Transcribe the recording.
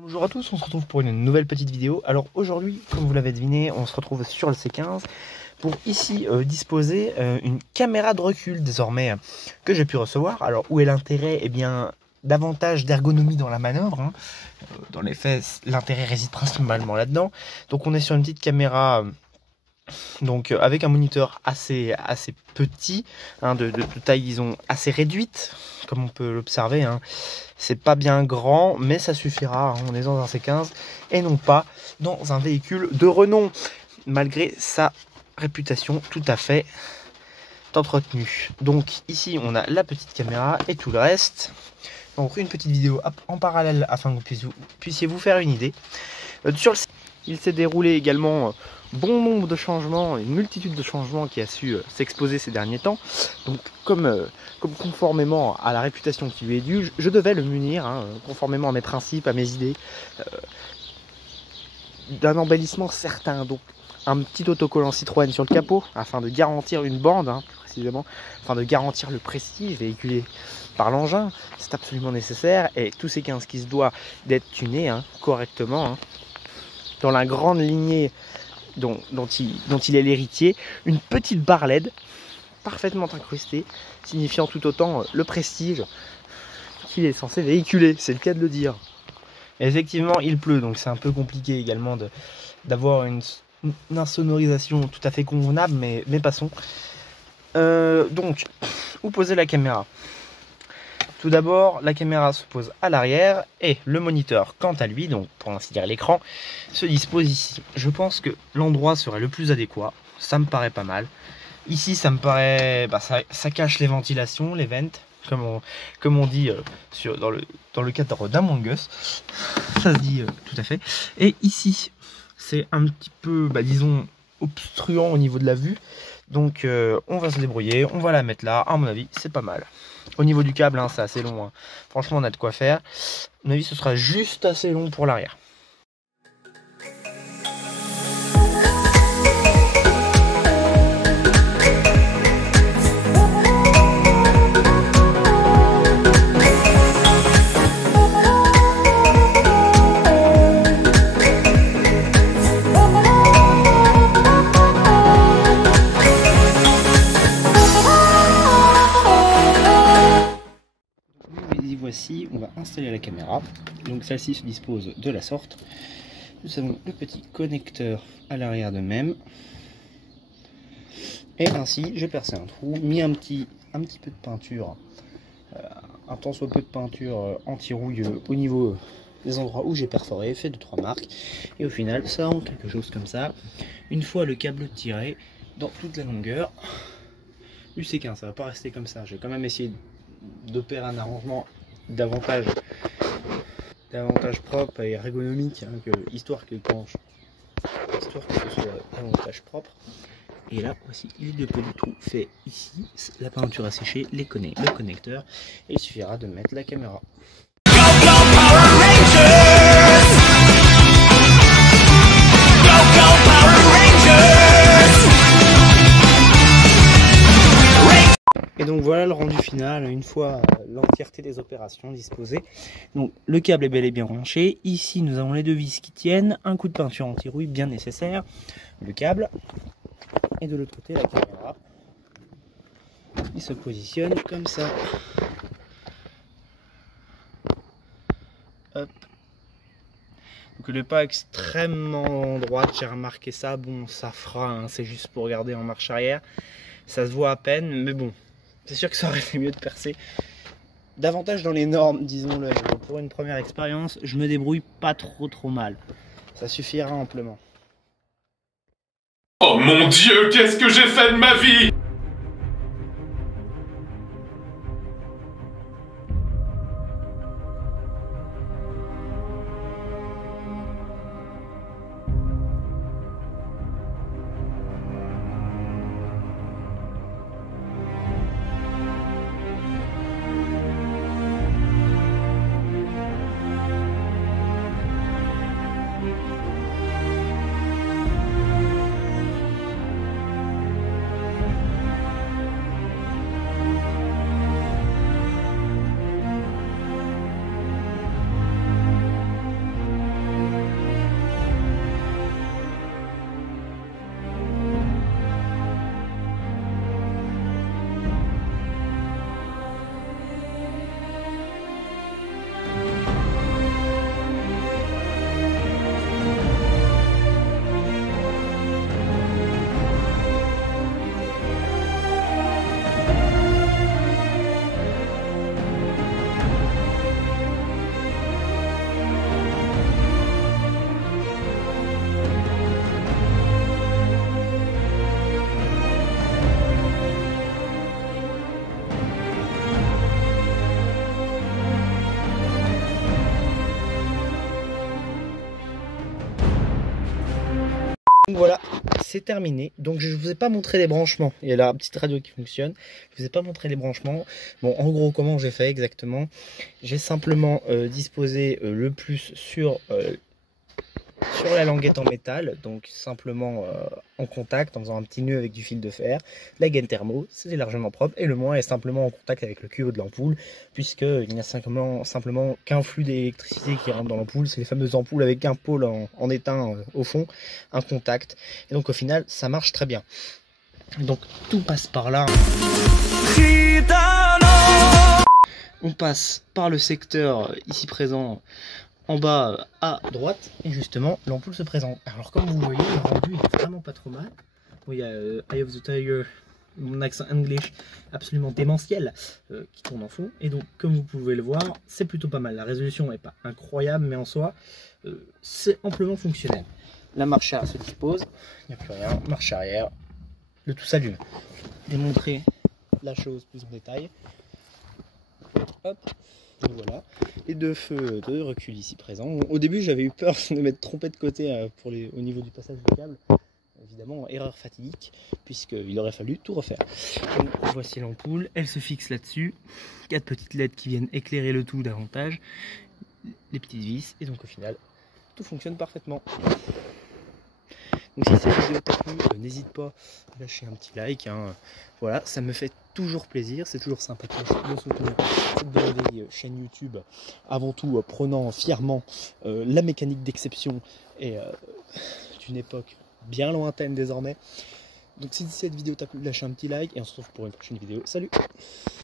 Bonjour à tous, on se retrouve pour une nouvelle petite vidéo. Alors aujourd'hui, comme vous l'avez deviné, on se retrouve sur le C15 pour ici disposer une caméra de recul désormais que j'ai pu recevoir. Alors où est l'intérêt? Eh bien, davantage d'ergonomie dans la manœuvre. Dans les faits, l'intérêt réside principalement là-dedans. Donc on est sur une petite caméra donc avec un moniteur assez petit, de taille disons assez réduite, comme on peut l'observer. C'est pas bien grand, mais ça suffira. On est dans un C15 et non pas dans un véhicule de renom, malgré sa réputation tout à fait entretenue. Donc ici on a la petite caméra et tout le reste. Donc une petite vidéo en parallèle afin que vous puissiez vous faire une idée. Sur le site, il s'est déroulé également bon nombre de changements, une multitude de changements qui a su s'exposer ces derniers temps. Donc comme conformément à la réputation qui lui est due, je devais le munir, conformément à mes principes, à mes idées, d'un embellissement certain. Donc un petit autocollant Citroën sur le capot afin de garantir une bande, plus précisément, afin de garantir le prestige véhiculé par l'engin. C'est absolument nécessaire, et tout C15 qui se doit d'être tuné correctement, dans la grande lignée dont il est l'héritier. Une petite barre LED parfaitement incrustée, signifiant tout autant le prestige qu'il est censé véhiculer, c'est le cas de le dire. Et effectivement il pleut, donc c'est un peu compliqué également d'avoir une insonorisation tout à fait convenable, mais passons. Donc où poser la caméra? Tout d'abord, la caméra se pose à l'arrière et le moniteur, quant à lui, donc pour ainsi dire l'écran, se dispose ici. Je pense que l'endroit serait le plus adéquat, ça me paraît pas mal. Ici, ça me paraît, ça cache les ventilations, les vents, comme on dit dans le cadre d'Among Us, ça se dit tout à fait. Et ici, c'est un petit peu, disons, obstruant au niveau de la vue. Donc on va se débrouiller, on va la mettre là, à mon avis c'est pas mal. Au niveau du câble, c'est assez long, franchement on a de quoi faire. À mon avis ce sera juste assez long pour l'arrière. Voici, on va installer la caméra. Donc celle-ci se dispose de la sorte. Nous avons le petit connecteur à l'arrière de même. Et ainsi, j'ai percé un trou, mis un petit peu de peinture, un tant soit peu de peinture anti-rouille au niveau des endroits où j'ai perforé, fait 2-3 marques. Et au final, ça rend quelque chose comme ça. Une fois le câble tiré dans toute la longueur du C15, ça va pas rester comme ça. Je vais quand même essayer d'opérer un arrangement davantage propre et ergonomique, histoire que ce soit davantage propre. Et là voici, il n'est pas du tout fait ici. La peinture a séché, le connecteur, et il suffira de mettre la caméra. Et donc voilà le rendu final, une fois l'entièreté des opérations disposées. Donc le câble est bel et bien branché. Ici nous avons les deux vis qui tiennent, un coup de peinture anti-rouille bien nécessaire, le câble, et de l'autre côté la caméra qui se positionne comme ça. Hop. Donc elle n'est pas extrêmement droite, j'ai remarqué ça. Bon, ça fera, c'est juste pour regarder en marche arrière. Ça se voit à peine, mais bon. C'est sûr que ça aurait fait mieux de percer davantage dans les normes, disons-le. Pour une première expérience, je me débrouille pas trop mal. Ça suffira amplement. Oh mon Dieu, qu'est-ce que j'ai fait de ma vie? Donc voilà, c'est terminé. Donc je ne vous ai pas montré les branchements. Il y a la petite radio qui fonctionne. Je ne vous ai pas montré les branchements. Bon, en gros, comment j'ai fait exactement? J'ai simplement disposé le plus sur la languette en métal, donc simplement en contact en faisant un petit nœud avec du fil de fer. La gaine thermo, c'est largement propre, et le moins est simplement en contact avec le cuveau de l'ampoule, puisqu'il n'y a simplement qu'un flux d'électricité qui rentre dans l'ampoule. C'est les fameuses ampoules avec un pôle en étain au fond, un contact, et donc au final ça marche très bien. Donc tout passe par là. On passe par le secteur ici présent en bas à droite, et justement l'ampoule se présente. Alors comme vous voyez, le rendu est vraiment pas trop mal. Il y a Eye of the Tiger, mon accent anglais absolument démentiel, qui tourne en fond, et donc comme vous pouvez le voir, c'est plutôt pas mal. La résolution n'est pas incroyable, mais en soi c'est amplement fonctionnel. La marche arrière se dispose, il n'y a plus rien, marche arrière, le tout s'allume. Démontrer la chose plus en détail. Hop. Voilà, les deux feux de recul ici présents. Au début j'avais eu peur de m'être trompé de côté au niveau du passage du câble. Évidemment, erreur fatidique, puisqu'il aurait fallu tout refaire. Donc, voici l'ampoule, elle se fixe là-dessus. 4 petites LED qui viennent éclairer le tout davantage. Les petites vis, et donc au final, tout fonctionne parfaitement. Donc si cette vidéo t'a plu, n'hésite pas à lâcher un petit like. Voilà, ça me fait toujours plaisir, c'est toujours sympathique de soutenir cette belle chaîne YouTube, avant tout prenant fièrement la mécanique d'exception et d'une époque bien lointaine désormais. Donc si cette vidéo t'a plu, lâche un petit like et on se retrouve pour une prochaine vidéo. Salut!